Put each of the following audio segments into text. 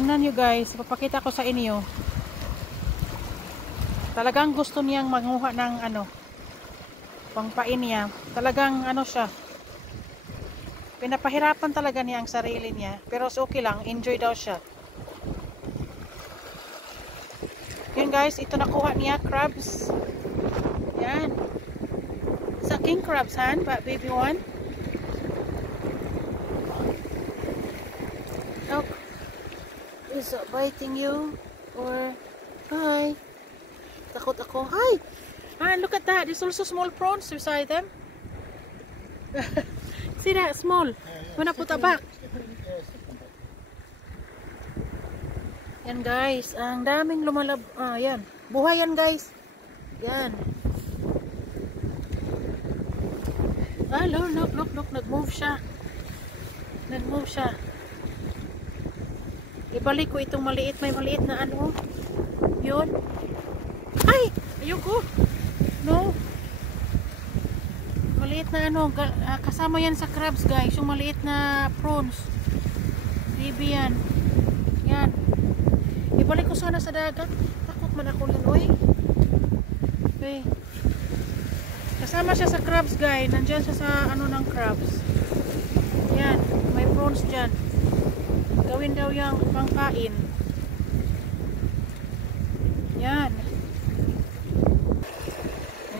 Tingnan nyo guys, papakita ko sa inyo. Talagang gusto niyang manguha ng pangpain niya. Talagang siya. Pinapahirapan talaga niya ang sarili niya. Pero okay lang, enjoy daw siya. Yun guys, ito nakuha niya, crabs. Yan. Sa king crabs, han? Baby one. Look. Is it biting you? Or, hi. Takot ako. Hi! Ah, look at that. There's also small prawns beside them. See that? Small. Wanna put that back? Yan guys. Ang daming lumalab. Ah, yan. Buhay yan guys. Yan. Ah, look. Nag-move siya. Nag-move siya. Ibalik ko itong maliit. May maliit na Yun. Ay! Ayoko! No! Maliit na kasama yan sa crabs guys. Yung maliit na prawns. Baby yan. Yan. Ibalik ko sana sa dagat. Takot man ako yan. Uy! Okay. Kasama siya sa crabs guys. Nandyan siya sa ng crabs. Yan. May prawns dyan. Gawin daw yung pangkain. Yan.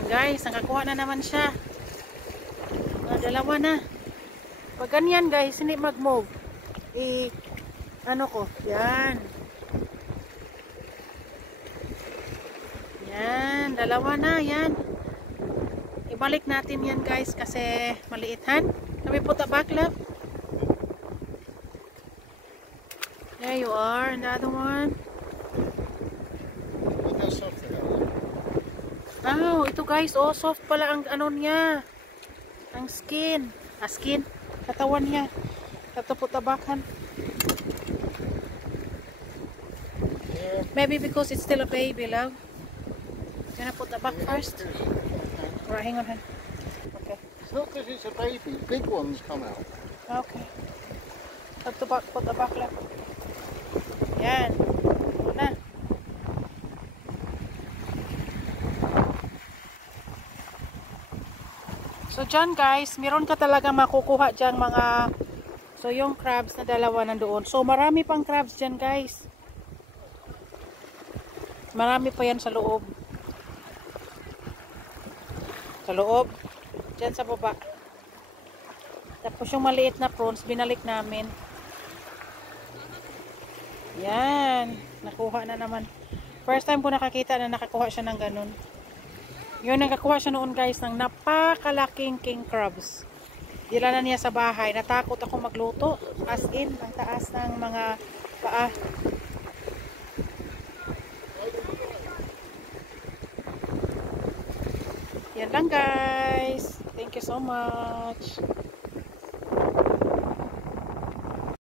Guys, nakakuha na naman siya. Dalawa na. Pag ganyan guys, hindi mag-move. Yan. Yan, dalawa na, yan. Ibalik natin yan guys kasi maliitan. Kami put back, love. There you are, another one. Oh, ito guys, soft pala ang niya. Ang skin. Skin. Katawan niya. Tatapot-tabakan. Yeah. Maybe because it's still a baby, love. Gonna put the back first. Alright, hang on. Okay. It's not because it's a baby. Big ones come out. Okay. Put the back, love. Yan. Na. So dyan guys, meron ka talaga makukuha dyan yung crabs na dalawa nandoon. So marami pang crabs dyan guys. Marami pa yan sa loob. Sa loob. Dyan sa baba. Tapos yung maliit na prawns, binalik namin. Yan. Nakuha na naman. First time ko nakakita na nakakuha siya ng ganun. Yun, nakakuha siya noon guys ng napakalaking king crabs. Dila na niya sa bahay. Natakot ako magluto. As in, ang taas ng mga paa. Yan lang guys. Thank you so much.